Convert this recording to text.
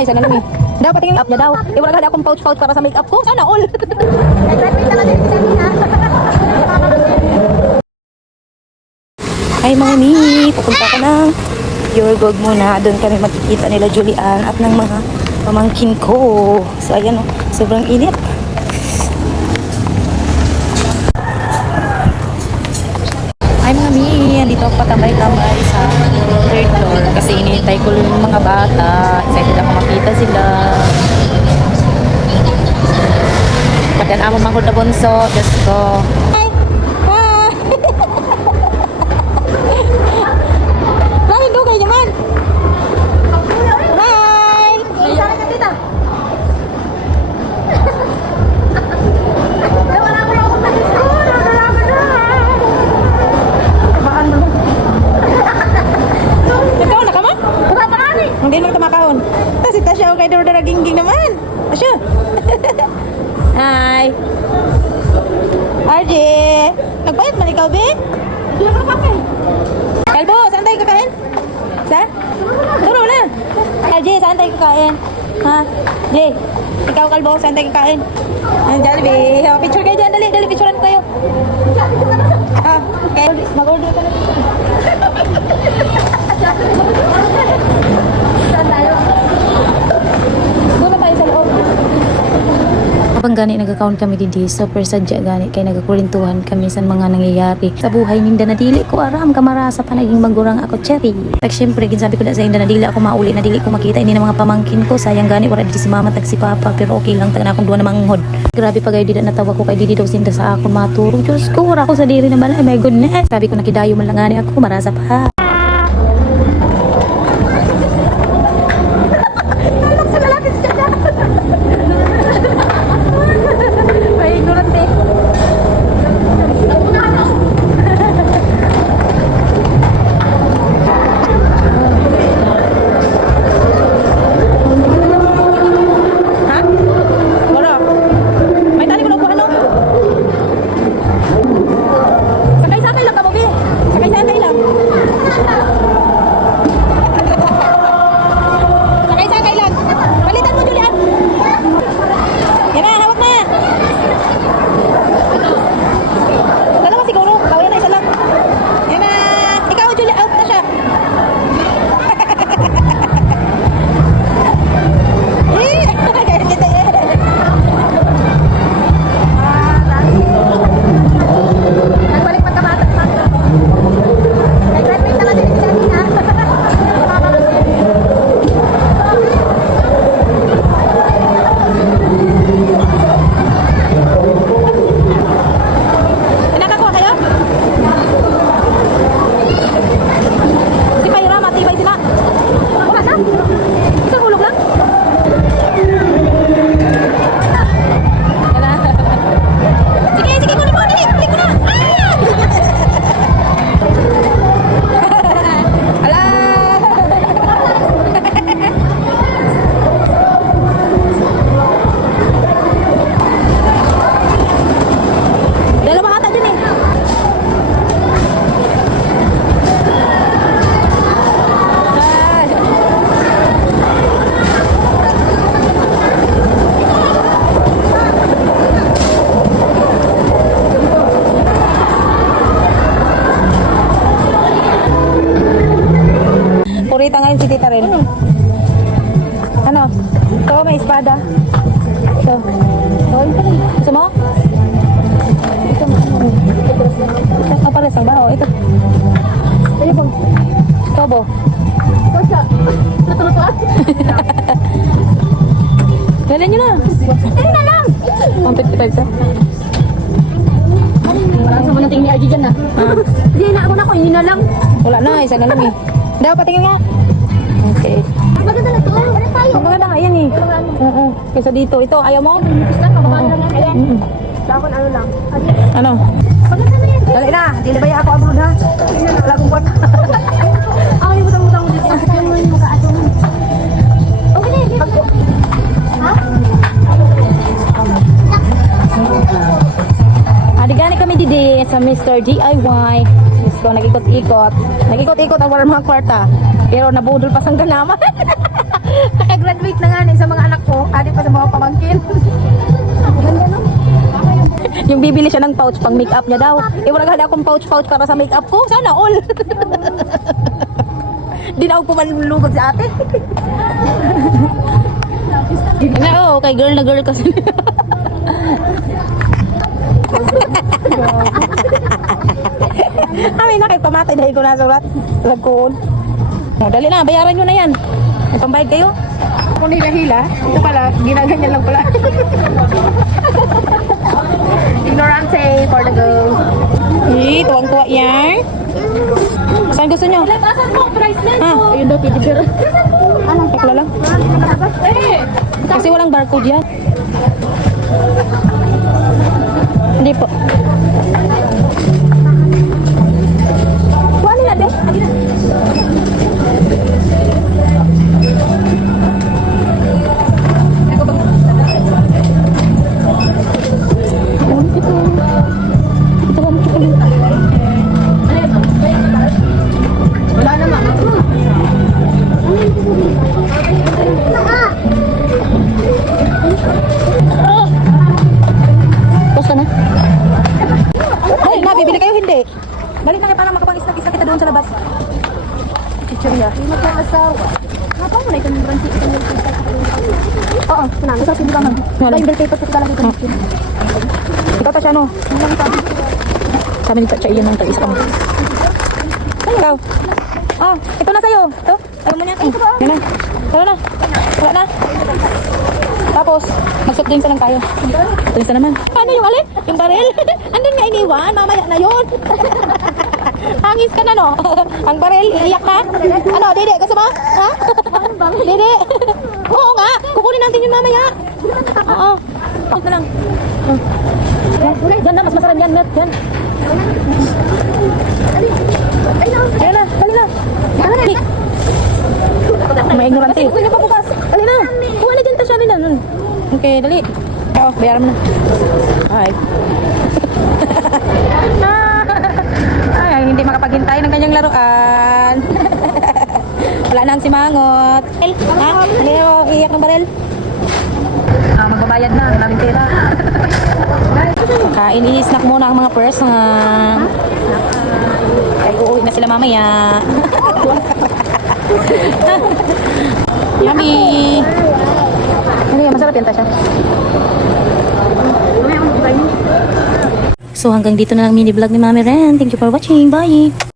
na, isa na lang eh. Daw, patingin up niya daw. Eh, wala ka akong pouch-pouch para sa makeup ko. Sana all. Hi mga mi, pupunta ko ng Yorgog muna. Doon kami makikita nila Julian at ng mga pamangkin ko. So ayan o, sobrang init. Hi mga mi, andito ako patambay-tambay sa third floor kasi inintay ko yung mga bata. Excited ako makita sila. Pagyan amo manghod na bunso, just go. Hindi lang tumakahon. Tapos ita siya kay Dora-Dora-Gingging naman. Asya. Hi. RJ. Nagbayad man ikaw, be? Hindi lang nakakain. Kalbo, saan tayo kakain? Sa? Turo na. RJ, saan tayo kakain? Ha? Jay, ikaw Kalbo, saan tayo kakain? Jollibee. Picture kayo dyan. Dali, picturean ko kayo. Okay. Mag-order ka na. Habang gani nag-account kami didi, super sadya gani kay nagakurintuhan kami sa mga nangyayari sa buhay ninda na dili ko aram kamarasa pa naging magurang ako cherry. Like syempre ginsabi ko na sa inda na dili ako mauli na dili ko makita ini ng mga pamangkin ko, sayang gani wala di si mama tag si papa, pero okay lang taga na akong duwa na manghod. Grabe pa gay di na natawa ko kay didi daw sinda sa akon maturo. Diyos ko, wala ako sa diri na balay, my goodness. Sabi ko nakidayo man lang gani ako, marasa pa. Purita ngayon si Tita rin. Ano? Ito, may espada. Ito. Gusto mo? Ito. Ito, pares ang baho. Ito. Ito po. Ito po. Ito siya. Natutuan. Galan nyo na. Ito na lang. 155 siya. Parang sa manating ni RG dyan na. Hindi na ako na ko. Hindi na lang. Wala na. Isa na lang eh. Daw, patingin nga. Okay. Maganda na ito. Maganda nga yan eh. Kaysa dito. Ito, ayaw mo? Ayan. Sa akin ano lang. Ano? Maganda na yan. Dali na. Hindi na ba ako abroad ha? Wala kong kwata. Ako yung butang-butang mo dito. Ayaw mo yung maka-atungan. Okay na yun. Ha? Adigani kami didi sa Mr. DIY. So, nag-ikot-ikot. Nag-ikot-ikot ang mga kwarta. Pero nabudol pa sang ganaman. Nakagrad graduate na nga sa mga anak ko. Adi pa sa mga pamangkin. Ganda no? Yung bibili siya ng pouch pang makeup niya daw. Eh wala ka akong pouch para sa makeup ko. Sana all. Di na ako pumalulugod sa ate. Na kay girl na girl kasi. Kami na kay pamatay dahil ko nasulat. Lagkoon. Dali na, bayaran nyo na yan. May pambayad kayo? Kung hila-hila, ito pala, ginaganyan lang pala. Ignorante for the go. Tuwang-tuwa yan. Saan gusto nyo? Ha? Ayun daw, kitigir. Tekla lang. Kasi walang barcode yan. Hindi po. Kuha nila, be. Wala naman. Basta na. Dali na, bibili kayo hindi. Dali na kayo para makapang-isnak-isnak kita doon sa labas. Chichirya. Magkakasawa. Nga mo na ito ng bransi. Oo, kunami. Sa sindi ka man. Dahil bill paper ko sa lalaki ito. Ito pa siya no. Kami nito siya iyon ng tayo isa kami. Ikaw. Oh, ito na sa'yo. Ito. Ayaw mo niya. Yan na. Wala na. Wala na. Tapos, mag-soft drinks na lang tayo. Drinks na naman. Paano yung alin? Yung baril? Andun nga iniwan. Mamaya na yun. Hangis ka na no? Ang baril, iiyak ka? Ano, Dede? Gusto mo? Ha? Dede? Oo nga. Kukunin natin yun mamaya. Oo. Tapos na lang. Diyan na, mas masarap yan. Diyan. Ayun na, dali na. Dali. May ignorante. Dali na. Kuha na dyan ta siya nila. Okay, dali. Oo, bayaran mo na. Ay. Ay, hindi makapaghintay ng kanyang laruan. Wala na ang simangot. Ha? Hindi na mo iiyak ng baril. Magbabayad na. Maraming pera. Kain, i-snack muna ang mga purse. Ay, uuwi na sila mamaya. Yummy! Ano yan? Masarap yan, Tasha. So hanggang dito na lang mini vlog ni Mami Ren. Thank you for watching. Bye!